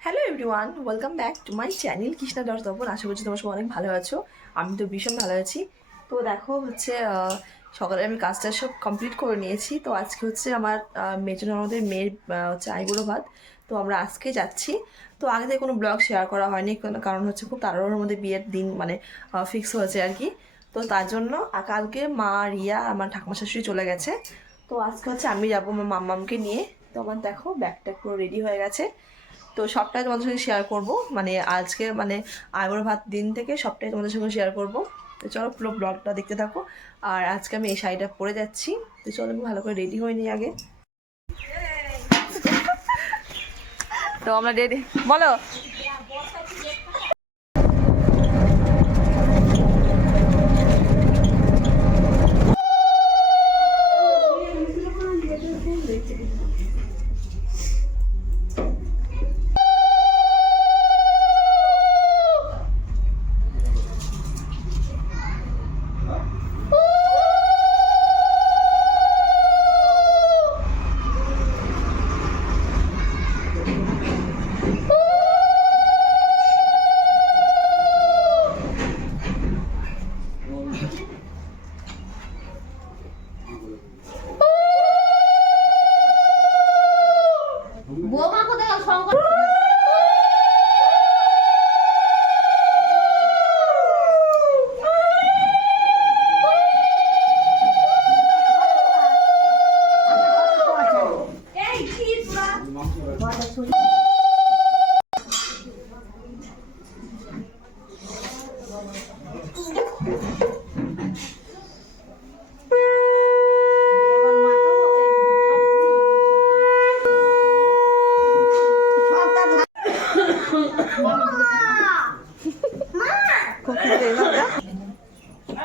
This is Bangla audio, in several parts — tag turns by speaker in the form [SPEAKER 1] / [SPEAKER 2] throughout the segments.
[SPEAKER 1] Hello everyone welcome back to my channel Krishna দশ তপন আশা করছি তোমার সবাই অনেক ভালো আছো। আমি তো ভীষণ ভালো আছি। তো দেখো হচ্ছে সকালে আমি কাজটা সব কমপ্লিট করে নিয়েছি। তো আজকে হচ্ছে আমার মেয়েজন আমাদের মেয়ের হচ্ছে আইগুলো ভাত। তো আমরা আজকে যাচ্ছি। তো আগে থেকে কোনো ব্লগ শেয়ার করা হয়নি কারণ হচ্ছে খুব তাড়াহুড়োর মধ্যে বিয়ের দিন মানে ফিক্স হয়েছে আর কি। তো তার জন্য কালকে মা, রিয়া, আমার ঠাকুমা শাশুড়ি চলে গেছে। তো আজকে হচ্ছে আমি যাব আমার মাম্মামকে নিয়ে। তো আমার দেখো, ব্যাগটা পুরো রেডি হয়ে গেছে। তো সবটাই তোমাদের সঙ্গে শেয়ার করব। মানে আজকে মানে আইবুড়ো ভাত দিন থেকে সবটাই তোমাদের সঙ্গে শেয়ার করব। তো চলো পুরো ব্লগটা দেখতে থাকো। আর আজকে আমি এই শাড়িটা পরে যাচ্ছি। তো চলো আমি ভালো করে রেডি হয়ে নিই আগে। তো আমরা রেডি বলো।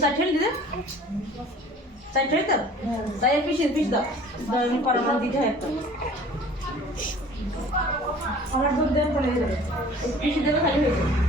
[SPEAKER 2] চার ঠেলে দিলে চার ঠেলে দাও তাই পিস পিস দাও আমি পরে আমার দিতে হয় একটা আমার দুধ দেন চলে যাবে দেবে খালি হয়ে যাবে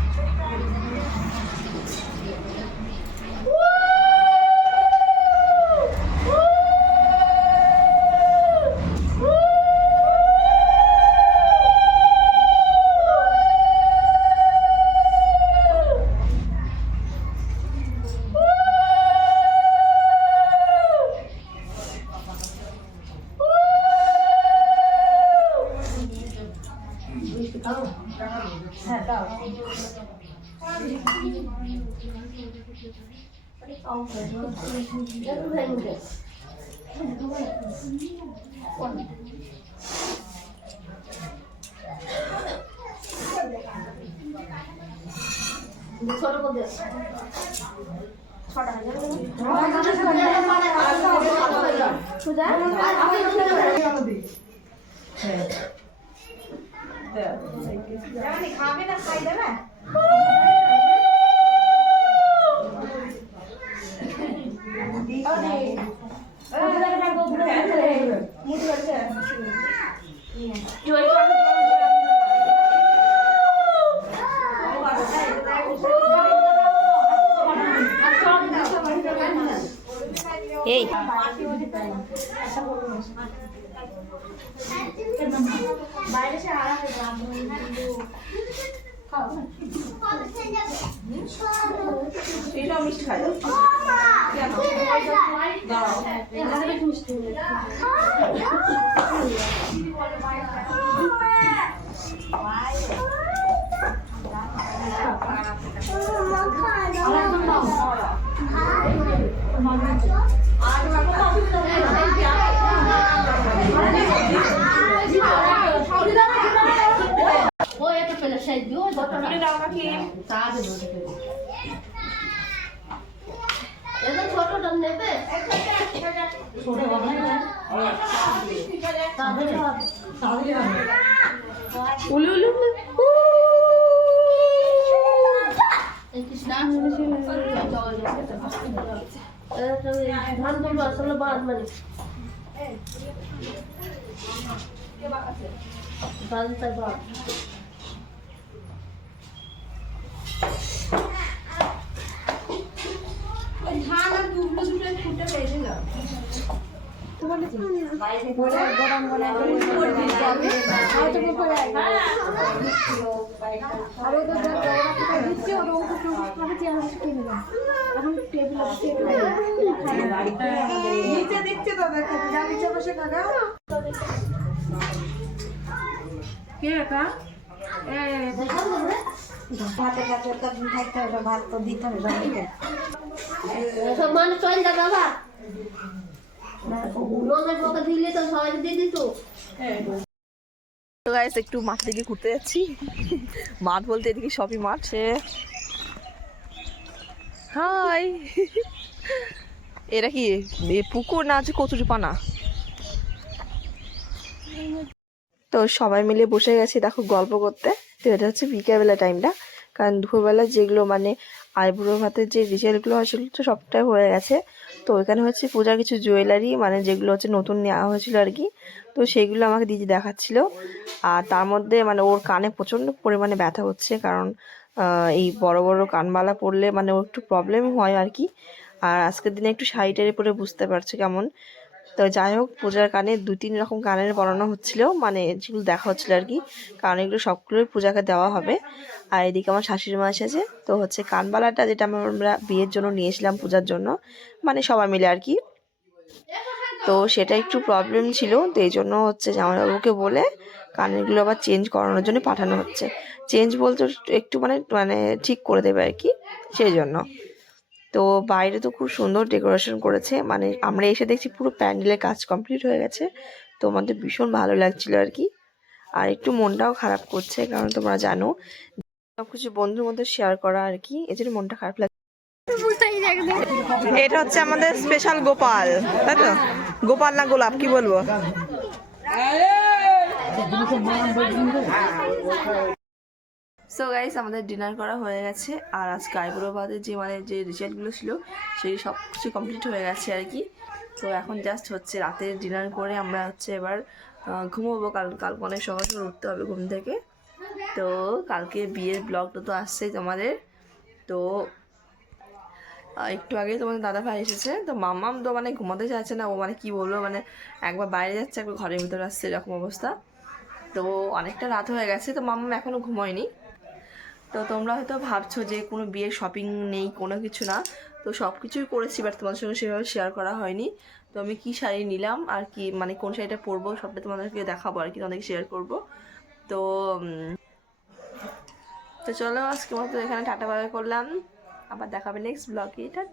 [SPEAKER 2] খাবে না খাই দেবে?
[SPEAKER 1] এই। এটাও মিষ্টি খাই 现
[SPEAKER 3] 在在你怎么看。啊 তাহলে হবে।
[SPEAKER 1] উলু উলু উলু।
[SPEAKER 3] এই কৃষ্ণা এটা ওই ধান তুলবো বাঁধতে বাঁধ
[SPEAKER 2] কে এটা
[SPEAKER 3] সব মানুষ চল যা বাবা লোকের পক্ষে দিলে তো সবাইকে দিয়ে দিত
[SPEAKER 1] তো গাইস একটু মাঠ থেকে ঘুরতে যাচ্ছি। মাঠ বলতে এদিকে সবই মাঠ। সে হাই এরা কি? এ পুকুর না আছে কচুরি পানা তো সবাই মিলে বসে গেছি দেখো গল্প করতে। তো এটা হচ্ছে বিকেলবেলা টাইমটা কারণ দুপুরবেলা যেগুলো মানে আইবুড়ো ভাতের যে রিচুয়ালগুলো হয় সেগুলো তো সবটাই হয়ে গেছে। তো এখানে হচ্ছে পূজার কিছু জুয়েলারি মানে যেগুলো হচ্ছে নতুন নেওয়া হয়েছিল আর কি, তো সেগুলো আমাকে দিদি দেখাচ্ছিল। আর তার মধ্যে মানে ওর কানে প্রচণ্ড পরিমাণে ব্যথা হচ্ছে, কারণ এই বড় বড় কানবালা পরলে মানে ওর একটু প্রবলেম হয় আর কি। আর আজকের দিনে একটু শাড়ি টাড়ি পরে বুঝতে পারছে কেমন? তো যাই হোক, পূজার কানে দু তিন রকম কানের বানানো হচ্ছিল মানে যেগুলো দেখা হচ্ছিল আর কি। কারণ এগুলো সবগুলোই পূজাকে দেওয়া হবে। আর এদিকে আমার শাশুড়ি মা এসেছে, তো হচ্ছে কানবালাটা যেটা আমরা বিয়ের জন্য নিয়েছিলাম পূজার জন্য মানে সবাই মিলে আর কি। তো সেটা একটু প্রবলেম ছিল, তো এই জন্য হচ্ছে জামাইবাবুকে বলে কানেরগুলো আবার চেঞ্জ করানোর জন্য পাঠানো হচ্ছে। চেঞ্জ বলতে একটু মানে মানে ঠিক করে দেবে আর কি, সেই জন্য। তো বাইরে তো খুব সুন্দর ডেকোরেশন করেছে। মানে আমরা এসে দেখছি পুরো প্যান্ডেলের কাজ কমপ্লিট হয়ে গেছে। তো আমাদের ভীষণ ভালো লাগছিল আর কি। আর একটু মনটাও খারাপ করছে, কারণ তোমরা জানো, সব কিছু বন্ধুর মধ্যে শেয়ার করা আর কি এই জন্য মনটা খারাপ লাগছে। এটা হচ্ছে আমাদের স্পেশাল গোপাল, তাই তো? গোপাল না গোলাপ, কি বলব? সো গাইস আমাদের ডিনার করা হয়ে গেছে। আর আজকে আইবুড়োবাদের যে মানে যে রিচার্জগুলো ছিল, সেই সব কিছু কমপ্লিট হয়ে গেছে আর কি। তো এখন জাস্ট হচ্ছে রাতের ডিনার করে আমরা হচ্ছে এবার ঘুমোবো। কাল কাল অনেক সকাল উঠতে হবে ঘুম থেকে। তো কালকে বিয়ের ব্লগটা তো আসছেই তোমাদের। তো একটু আগে তোমাদের দাদা ভাই এসেছে। তো মামাম তো মানে ঘুমাতে চাইছে না। ও মানে কি বলব মানে একবার বাইরে যাচ্ছে, একবার ঘরের ভিতরে আসছে, এরকম অবস্থা। তো অনেকটা রাত হয়ে গেছে। তো মামাম এখনও ঘুমোয়নি। তো তোমরা হয়তো ভাবছ যে কোনো বিয়ের শপিং নেই, কোনো কিছু না। তো সব কিছুই করেছি বাট তোমাদের সঙ্গে সেভাবে শেয়ার করা হয়নি। তো আমি কি শাড়ি নিলাম আর কি মানে কোন শাড়িটা পরবো সবটা তোমাদেরকে দেখাবো আর কি, তোমাদেরকে শেয়ার করব। তো তো চলো আজকে মতো এখানে টাটা বাই করলাম। আবার দেখাবে নেক্সট ব্লগে এটা